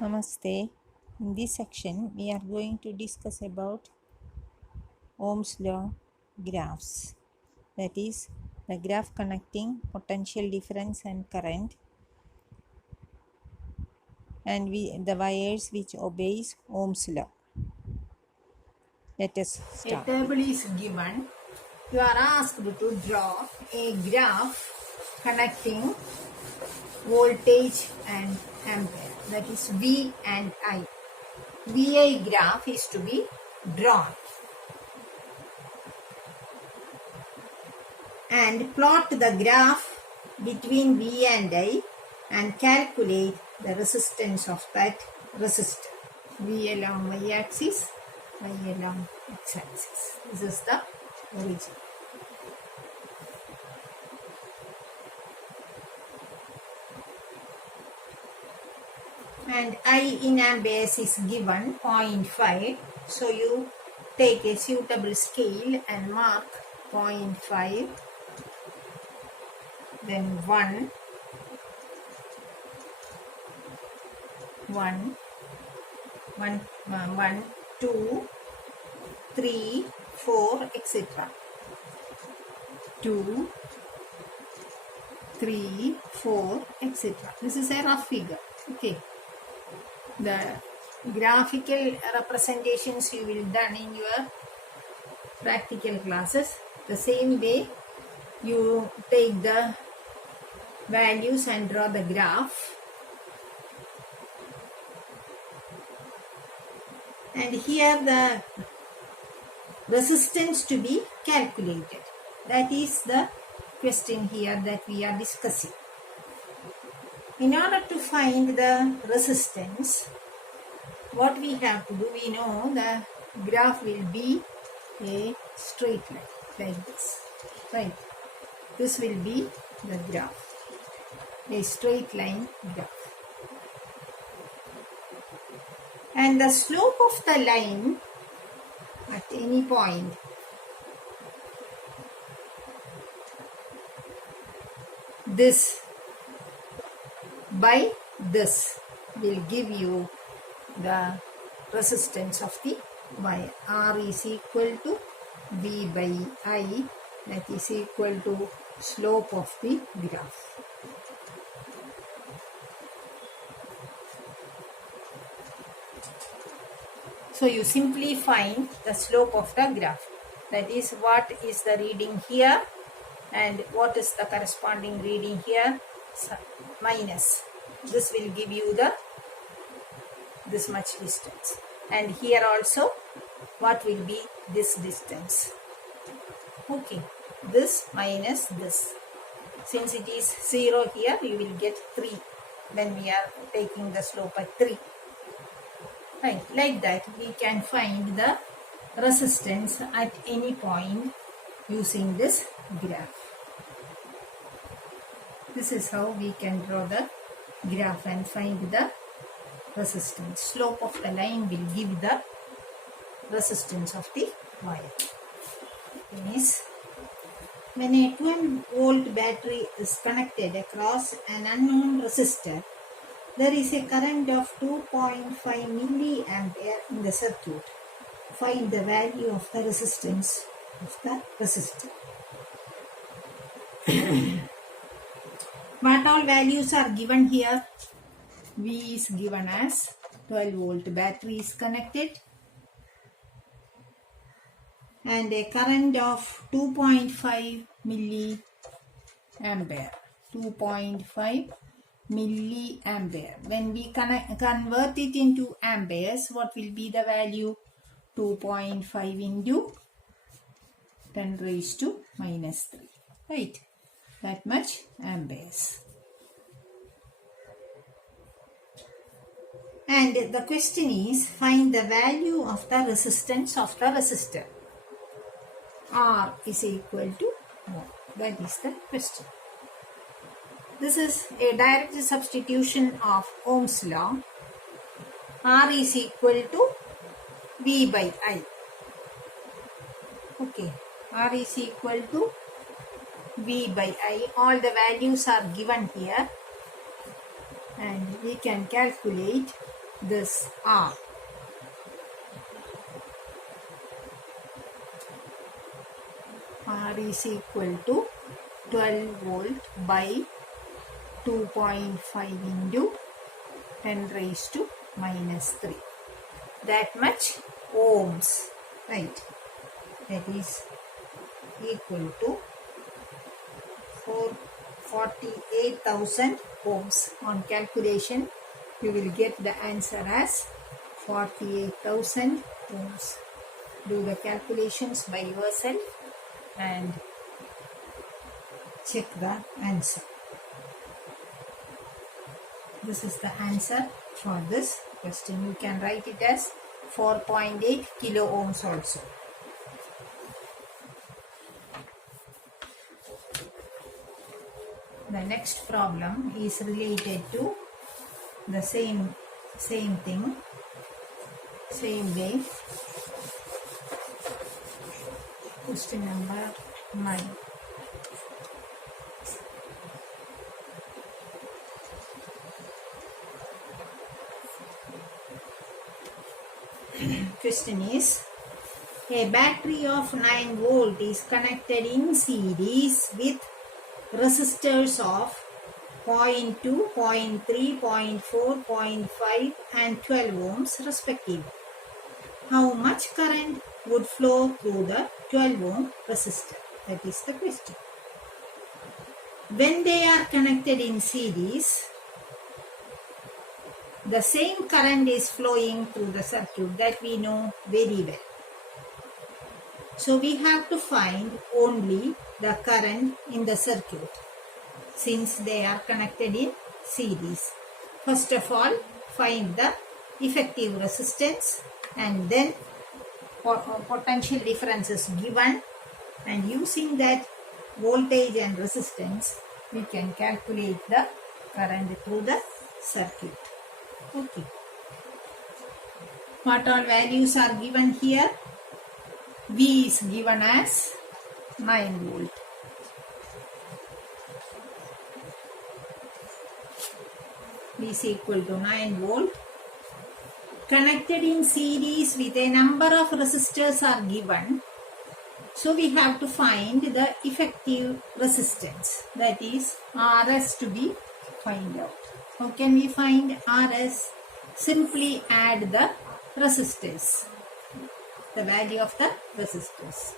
Namaste. In this section, we are going to discuss about Ohm's law graphs. That is, the graph connecting potential difference and current, and the wires which obeys Ohm's law. Let us start. A table is given. You are asked to draw a graph connecting voltage and ampere, that is V and I. VI graph is to be drawn. And plot the graph between V and I and calculate the resistance of that resistor. V along y-axis, Y along x-axis. This is the origin. And I in amperes is given 0.5. So you take a suitable scale and mark 0.5, then 1, 2, 3, 4, etc. 2, 3, 4, etc. This is a rough figure. Okay. The graphical representations you will done in your practical classes. The same way you take the values and draw the graph. And here the resistance to be calculated. That is the question here that we are discussing. In order to find the resistance, what we have to do, we know the graph will be a straight line like this, right? This will be the graph, a straight line graph. And the slope of the line at any point this by this will give you the resistance of the wire. R is equal to V by I, that is equal to slope of the graph. So you simply find the slope of the graph. That is, what is the reading here and what is the corresponding reading here, minus. This will give you the this much distance. And here also, what will be this distance? Okay, this minus this. Since it is 0 here, you will get 3 when we are taking the slope at 3. Right, like that we can find the resistance at any point using this graph. This is how we can draw the graph and find the resistance. Slope of the line will give the resistance of the wire. Yes. When a 12-volt battery is connected across an unknown resistor, there is a current of 2.5 milliampere in the circuit. Find the value of the resistance of the resistor. What all values are given here? V is given as 12-volt battery is connected and a current of 2.5 milliampere. 2.5 milliampere. When we convert it into amperes, what will be the value? 2.5 into 10 raised to minus 3. Right? That much amperes. And the question is, find the value of the resistance of the resistor. R is equal to 1. That is the question. This is a direct substitution of Ohm's law. R is equal to V by I. Okay. R is equal to V by I. All the values are given here. And we can calculate this R. R is equal to 12 volt by 2.5 into 10 raised to minus 3. That much ohms, right? That is equal to 48,000 ohms. On calculation, you will get the answer as 48,000 ohms. Do the calculations by yourself and check the answer. This is the answer for this question. You can write it as 4.8 kilo ohms also. The next problem is related to the same thing, same way. Question number 9. Question is, a battery of 9 volt is connected in series with resistors of 0.2, 0.3, 0.4, 0.5 and 12 ohms respectively. How much current would flow through the 12 ohm resistor? That is the question. When they are connected in series, the same current is flowing through the circuit, that we know very well. So we have to find only the current in the circuit since they are connected in series. First of all, find the effective resistance and then potential difference is given, and using that voltage and resistance we can calculate the current through the circuit. Okay. What all values are given here? V is given as 9 volt. V is equal to 9 volt. Connected in series with a number of resistors are given. So we have to find the effective resistance, that is Rs to be find out. How can we find Rs? Simply add the resistors, the value of the resistors.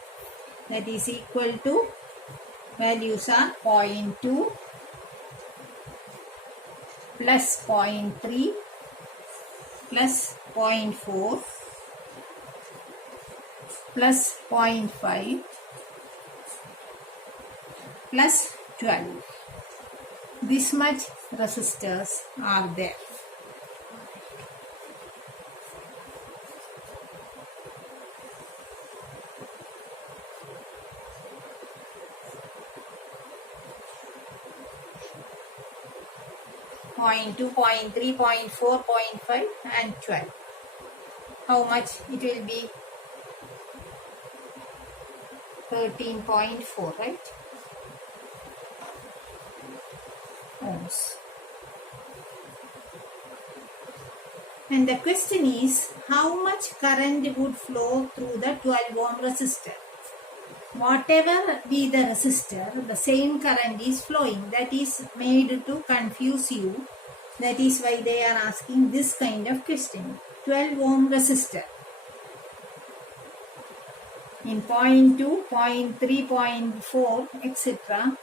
That is equal to, values are 0.2 plus 0.3 plus 0.4 plus 0.5 plus 12. This much resistors are there. Point 2, 0.3, 0.4, 0.5 and 12. How much it will be? 13.4, right? Ohms. And the question is, how much current would flow through the 12 ohm resistor? Whatever be the resistor, the same current is flowing. That is made to confuse you. That is why they are asking this kind of question. 12 ohm resistor. In 0.2, 0.3, 0.4, etc.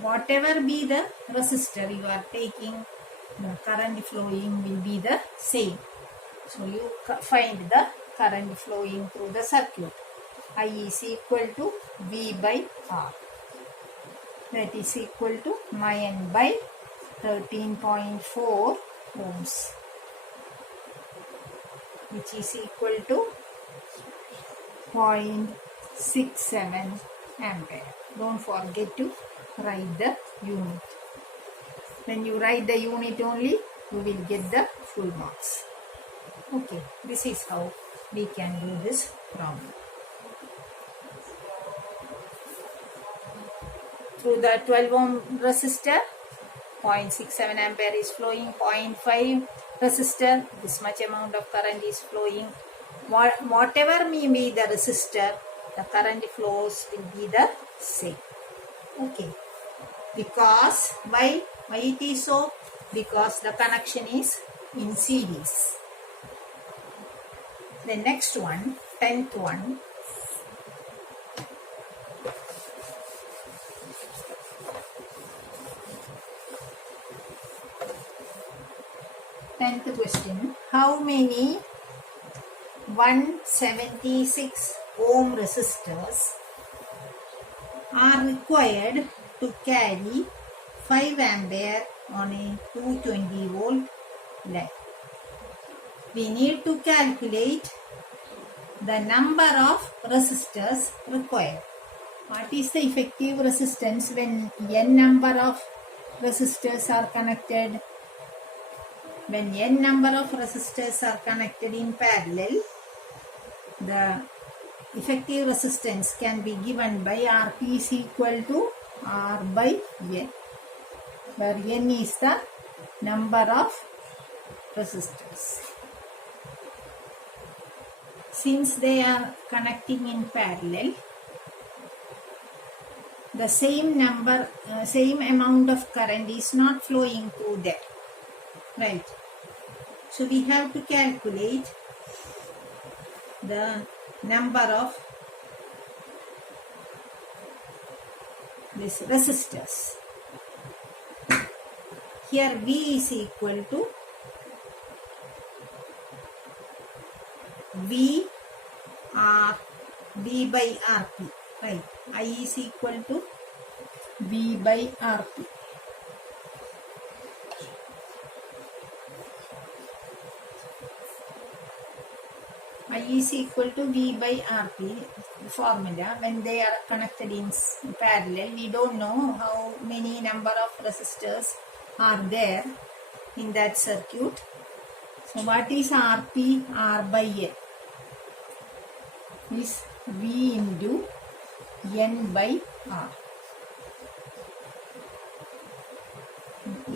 Whatever be the resistor you are taking, the current flowing will be the same. So you find the current flowing through the circuit. I is equal to V by R. That is equal to 9 by 13.4 ohms, which is equal to 0.67 ampere. Don't forget to write the unit. When you write the unit only, you will get the full marks. Okay, this is how we can do this problem. Through the 12 ohm resistor, 0.67 ampere is flowing, 0.5 resistor, this much amount of current is flowing. Whatever may be the resistor, the current flows will be the same. Okay. Because why it is so? Because the connection is in series. The next one, 10th one. Tenth question. How many 176 ohm resistors are required to carry 5 ampere on a 220 volt line? We need to calculate the number of resistors required. What is the effective resistance when n number of resistors are connected? When n number of resistors are connected in parallel, the effective resistance can be given by Rp is equal to R by N, where N is the number of resistors. Since they are connecting in parallel, the same amount of current is not flowing through them, right? So we have to calculate the number of these resistors. Here V is equal to V by Rp, right? I is equal to V by Rp. I is equal to V by Rp formula. When they are connected in parallel, we don't know how many number of resistors are there in that circuit. So what is Rp? R by N is V into N by R.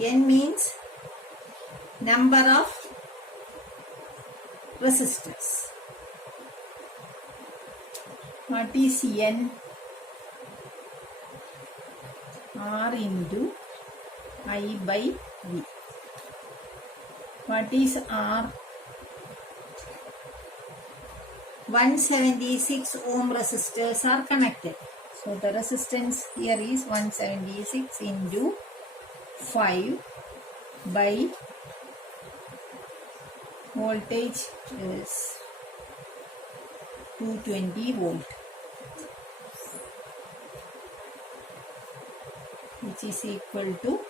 N means number of resistors. What is N? R into I by V. What is R? 176 ohm resistors are connected. So the resistance here is 176 into 5 by voltage is 220 volt, which is equal to,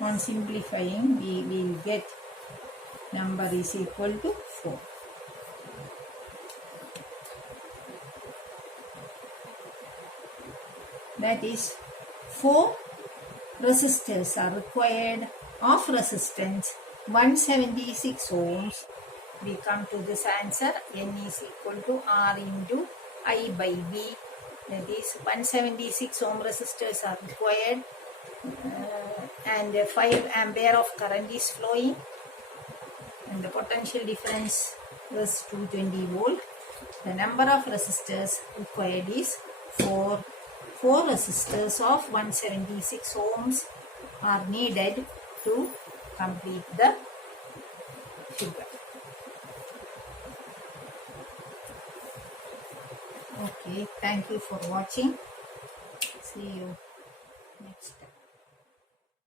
on simplifying, we will get number is equal to 4. That is 4 resistors are required of resistance 176 ohms. We come to this answer. N is equal to R into I by V. That is 176 ohm resistors are required and 5 ampere of current is flowing, and the potential difference is 220 volt. The number of resistors required is 4. 4 resistors of 176 ohms are needed to complete the figure. Okay, thank you for watching. See you next time.